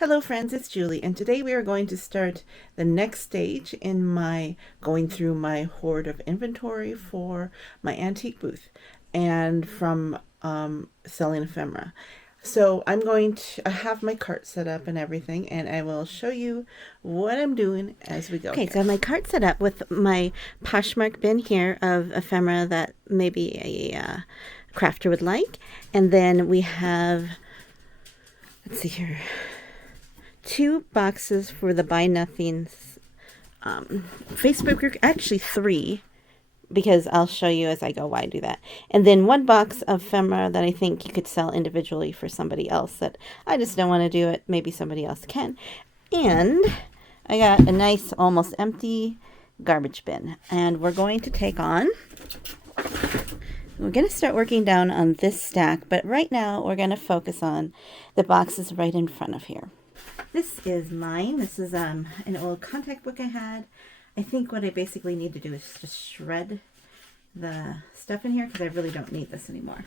Hello friends, it's Julie, and today we are going to start the next stage in my going through my hoard of inventory for my antique booth and from selling ephemera. So I'm going to have my cart set up and everything, and I will show you what I'm doing as we go. Okay, so I have my cart set up with my Poshmark bin here of ephemera that maybe a crafter would like. And then we have, let's see here, 2 boxes for the Buy Nothings Facebook group, actually 3, because I'll show you as I go why I do that. And then 1 box of ephemera that I think you could sell individually for somebody else that I just don't want to do it. Maybe somebody else can. And I got a nice almost empty garbage bin. And we're going to take on, we're going to start working down on this stack, but right now we're going to focus on the boxes right in front of here. This is mine. This is an old contact book I had. I think what I basically need to do is just shred the stuff in here because I really don't need this anymore.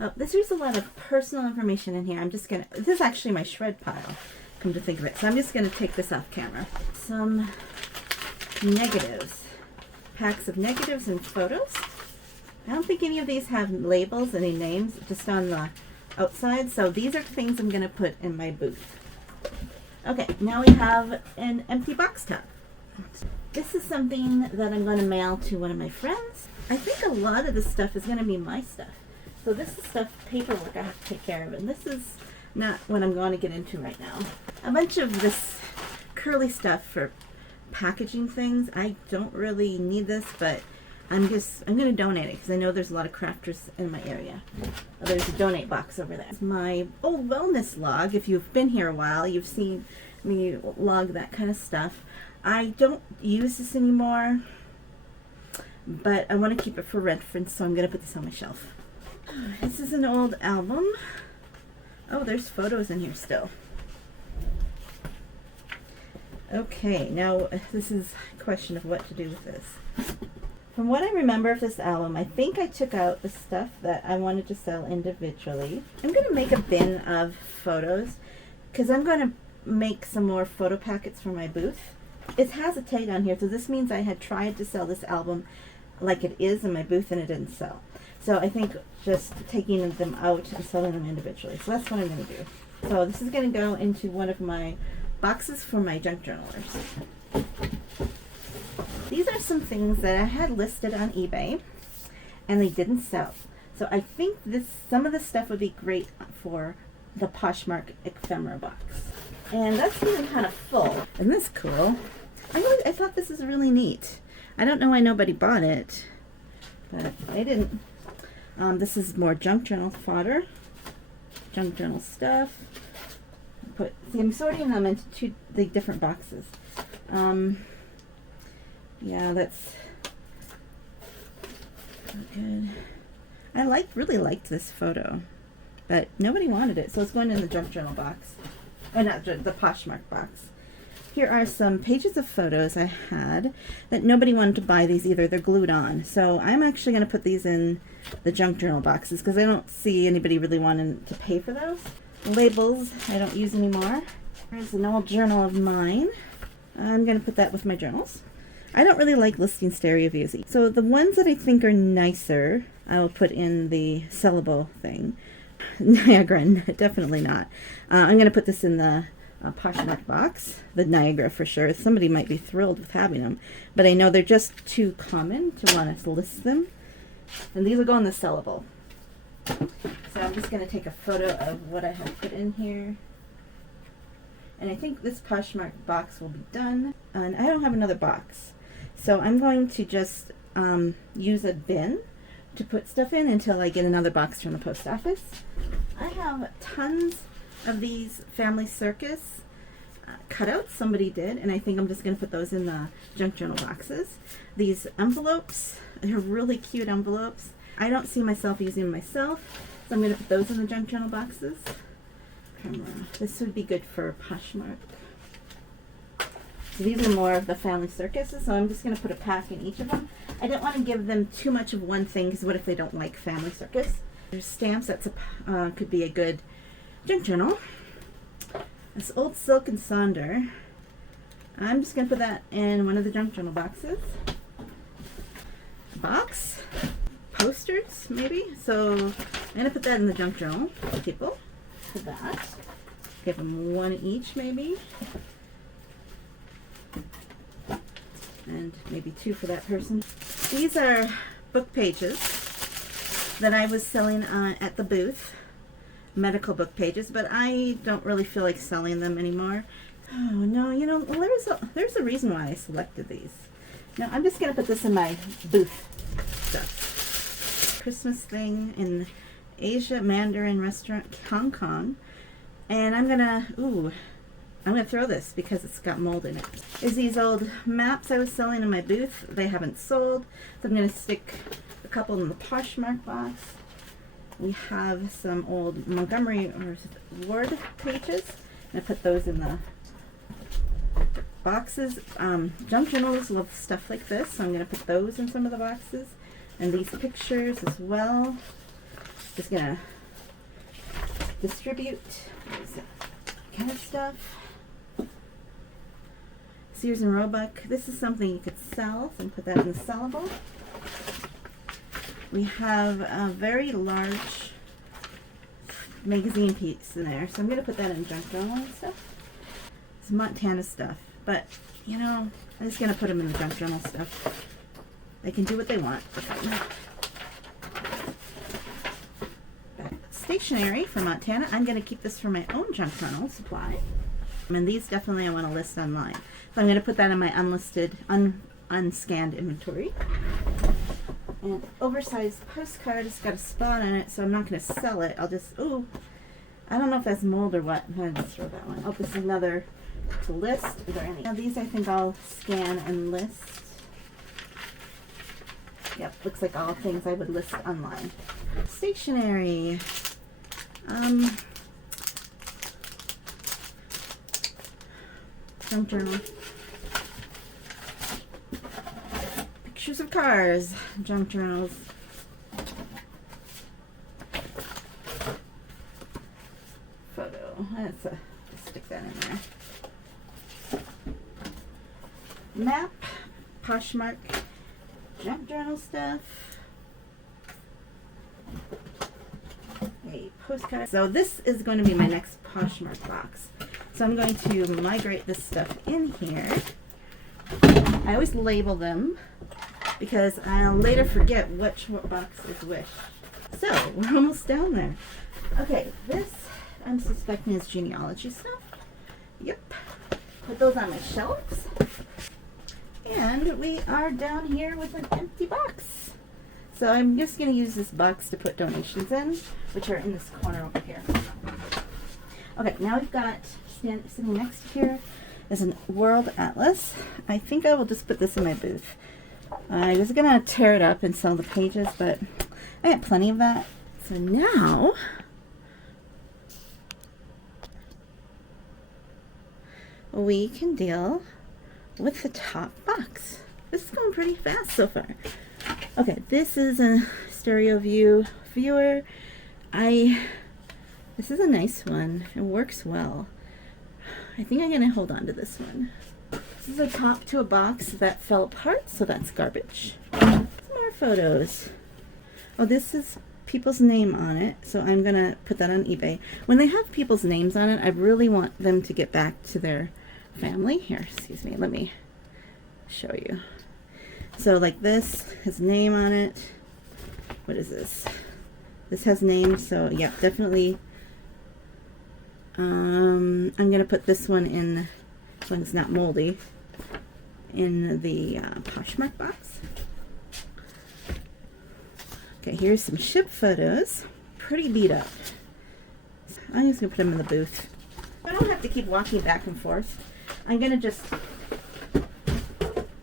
Oh, there's a lot of personal information in here. I'm just gonna, this is actually my shred pile, come to think of it. So I'm just gonna take this off camera. Some negatives, packs of negatives and photos. I don't think any of these have labels, any names, just on the outside. So these are things I'm gonna put in my booth. Okay, now we have an empty box top. This is something that I'm going to mail to one of my friends. I think a lot of this stuff is going to be my stuff. So this is stuff, paperwork I have to take care of. And this is not what I'm going to get into right now. A bunch of this curly stuff for packaging things. I don't really need this, but I'm going to donate it because I know there's a lot of crafters in my area. Oh, there's a donate box over there. It's my old wellness log. If you've been here a while, you've seen me log that kind of stuff. I don't use this anymore, but I want to keep it for reference, so I'm going to put this on my shelf. This is an old album. Oh, there's photos in here still. Okay, now this is a question of what to do with this. From what I remember of this album, I think I took out the stuff that I wanted to sell individually. I'm going to make a bin of photos because I'm going to make some more photo packets for my booth. It has a tag on here, so this means I had tried to sell this album like it is in my booth and it didn't sell. So I think just taking them out and selling them individually. So that's what I'm going to do. So this is going to go into one of my boxes for my junk journalers. These are some things that I had listed on eBay and they didn't sell. So I think some of this stuff would be great for the Poshmark ephemera box. And that's even kind of full. Isn't this cool? I thought this is really neat. I don't know why nobody bought it, but I didn't. This is more junk journal fodder, junk journal stuff. See, I'm sorting them into the different boxes. Yeah, that's good. I really liked this photo, but nobody wanted it, so it's going in the junk journal box. Oh, not the Poshmark box. Here are some pages of photos I had that nobody wanted to buy these either. They're glued on. So I'm actually going to put these in the junk journal boxes because I don't see anybody really wanting to pay for those. Labels I don't use anymore. Here's an old journal of mine. I'm going to put that with my journals. I don't really like listing stereo views. So the ones that I think are nicer, I will put in the sellable thing. Niagara, definitely not. I'm going to put this in the Poshmark box, the Niagara for sure. Somebody might be thrilled with having them, but I know they're just too common to want to list them. And these will go in the sellable. So I'm just going to take a photo of what I have put in here. And I think this Poshmark box will be done. And I don't have another box. So I'm going to just use a bin to put stuff in until I get another box from the post office. I have tons of these Family Circus cutouts somebody did, and I think I'm just going to put those in the junk journal boxes. These envelopes, they're really cute envelopes. I don't see myself using them myself, so I'm going to put those in the junk journal boxes. This would be good for Poshmark. So these are more of the Family Circuses, so I'm just going to put a pack in each of them. I don't want to give them too much of one thing, because what if they don't like Family Circus? There's stamps, could be a good junk journal. This old Silk and Sonder. I'm just going to put that in one of the junk journal boxes. Box. Posters, maybe. So I'm going to put that in the junk journal for people. For that. Give them one each, maybe. And maybe two for that person. These are book pages that I was selling at the booth. Medical book pages, but I don't really feel like selling them anymore. Oh no, you know, well, there's a reason why I selected these. No, I'm just gonna put this in my booth stuff. Christmas thing in Asia Mandarin restaurant, Hong Kong, and I'm gonna throw this because it's got mold in it. Is these old maps I was selling in my booth. They haven't sold, so I'm gonna stick a couple in the Poshmark box. We have some old Montgomery or Ward pages. I'm gonna put those in the boxes. Junk journals love stuff like this, so I'm gonna put those in some of the boxes. And these pictures as well. Just gonna distribute kind of stuff. Sears and Roebuck. This is something you could sell, so I'm gonna put that in the sellable. We have a very large magazine piece in there, so I'm going to put that in junk journal and stuff. It's Montana stuff, but, you know, I'm just going to put them in the junk journal stuff. They can do what they want. Stationery from Montana. I'm going to keep this for my own junk journal supply. And these definitely I want to list online. So I'm going to put that in my unlisted, unscanned inventory. And oversized postcard. It's got a spot on it, so I'm not going to sell it. I'll just, I don't know if that's mold or what. I'm going to just throw that one. Oh, this is another to list. Are there any? Now these I think I'll scan and list. Yep, looks like all things I would list online. Stationery. Junk journal. Pictures of cars, junk journals. Photo. Let's stick that in there. Map, Poshmark, junk journal stuff. A postcard. So this is going to be my next Poshmark box. So I'm going to migrate this stuff in here. I always label them because I'll later forget which box is which. So, we're almost down there. Okay, this I'm suspecting is genealogy stuff. Yep. Put those on my shelves. And we are down here with an empty box. So I'm just going to use this box to put donations in, which are in this corner over here. Okay, now we've got, sitting next to here is an world atlas. I think I will just put this in my booth. I was going to tear it up and sell the pages, but I have plenty of that. So now, we can deal with the top box. This is going pretty fast so far. Okay, this is a stereo view viewer. This is a nice one. It works well. I think I'm going to hold on to this one. This is a top to a box that fell apart, so that's garbage. Some more photos. Oh, this is people's name on it, so I'm going to put that on eBay. When they have people's names on it, I really want them to get back to their family. Here, excuse me, let me show you. So like this has name on it. What is this? This has name, so yeah, definitely. I'm going to put this one in, as long as it's not moldy, in the Poshmark box. Okay, here's some ship photos. Pretty beat up. I'm just going to put them in the booth. I don't have to keep walking back and forth. I'm going to just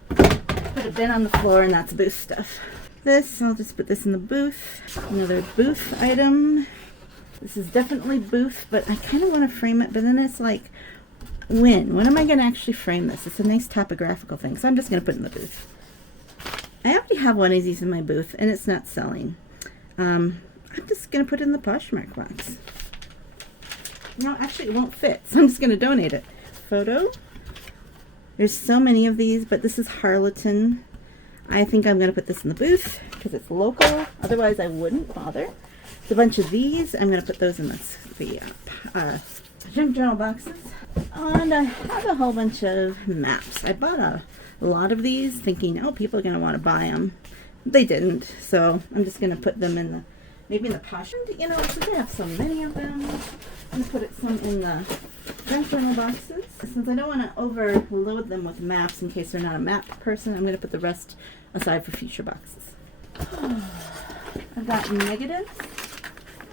put a bin on the floor, and that's booth stuff. This, I'll just put this in the booth. Another booth item. This is definitely booth, but I kind of want to frame it, but then it's like, when am I going to actually frame this? It's a nice topographical thing, so I'm just going to put it in the booth. I already have one of these in my booth, and it's not selling. I'm just going to put it in the Poshmark box. No, actually it won't fit, so I'm just going to donate it. Photo. There's so many of these, but this is Harleton. I think I'm going to put this in the booth because it's local. Otherwise, I wouldn't bother. There's a bunch of these. I'm going to put those in the junk journal boxes. And I have a whole bunch of maps. I bought a lot of these thinking, oh, people are going to want to buy them. They didn't, so I'm just going to put them in the, maybe in the posh. You know, since I have so many of them, I'm going to put some in the junk journal boxes. Since I don't want to overload them with maps in case they're not a map person, I'm going to put the rest aside for future boxes. I've got negatives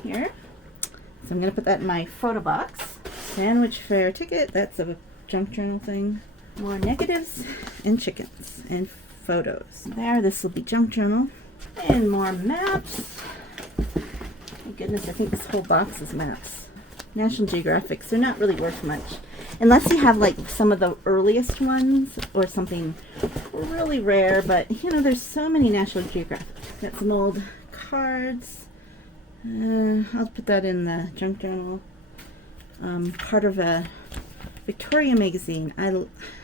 here, so I'm going to put that in my photo box. Sandwich fair ticket, that's a junk journal thing. More negatives and chickens and photos. There, this will be junk journal. And more maps. Oh goodness, I think this whole box is maps. National Geographics, they're not really worth much. Unless you have like some of the earliest ones or something really rare, but you know, there's so many National Geographic. Got some old cards. I'll put that in the junk journal. Part of a Victoria magazine.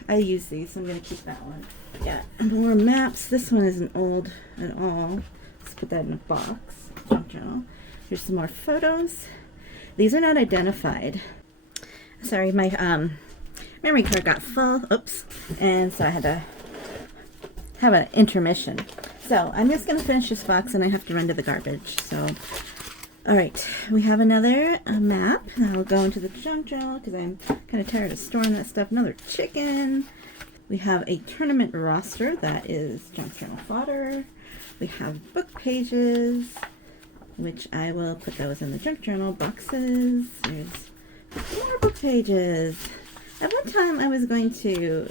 I use these, so I'm going to keep that one. Yeah, more maps. This one isn't old at all. Let's put that in a box. Junk journal. Here's some more photos. These are not identified. Sorry, my memory card got full. Oops. And so I had to have an intermission. So I'm just going to finish this box and I have to run to the garbage. So, all right. We have another map. I'll go into the junk journal because I'm kind of tired of storing that stuff. Another chicken. We have a tournament roster. That is junk journal fodder. We have book pages, which I will put those in the junk journal boxes. There's more book pages. At one time I was going to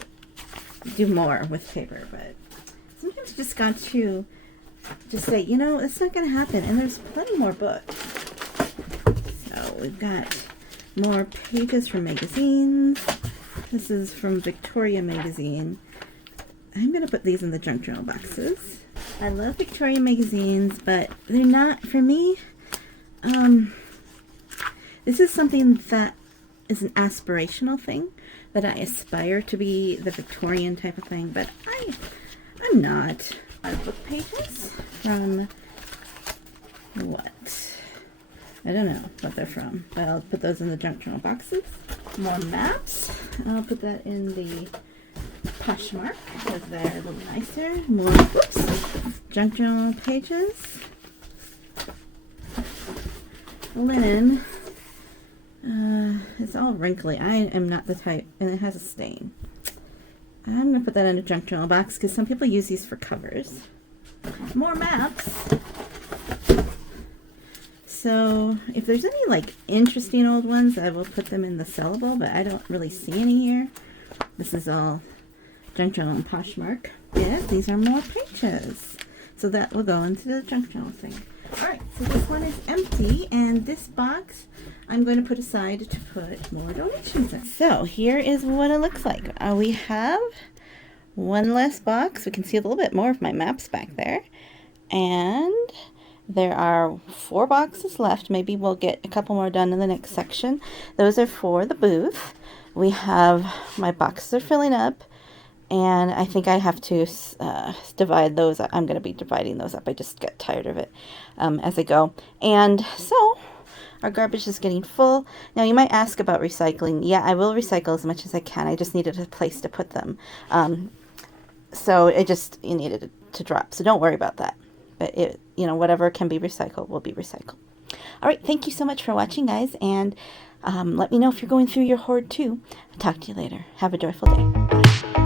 do more with paper, but sometimes you just got to just say, you know, it's not going to happen. And there's plenty more books. So we've got more pages from magazines. This is from Victoria magazine. I'm going to put these in the junk journal boxes. I love Victoria magazines, but they're not, for me, this is something that is an aspirational thing, that I aspire to be the Victorian type of thing, but I'm not. Our book pages from what? I don't know what they're from, but I'll put those in the junk journal boxes. More maps. I'll put that in the Poshmark because they're a little nicer. More books. Junk journal pages. Linen. It's all wrinkly. I am not the type, and it has a stain. I'm going to put that in a junk journal box because some people use these for covers. More maps. So if there's any like interesting old ones, I will put them in the sellable, but I don't really see any here. This is all junk journal and Poshmark. Yeah, these are more pages. So that will go into the junk journal thing. Alright, so this one is empty, and this box I'm going to put aside to put more donations in. So here is what it looks like. We have one less box. We can see a little bit more of my maps back there. And there are 4 boxes left. Maybe we'll get a couple more done in the next section. Those are for the booth. We have, my boxes are filling up. And I think I have to divide those. I'm going to be dividing those up. I just get tired of it as I go. And so our garbage is getting full. Now you might ask about recycling. Yeah, I will recycle as much as I can. I just needed a place to put them. So you needed to drop. So don't worry about that. But whatever can be recycled will be recycled. All right. Thank you so much for watching, guys. And let me know if you're going through your hoard too. I'll talk to you later. Have a joyful day. Bye.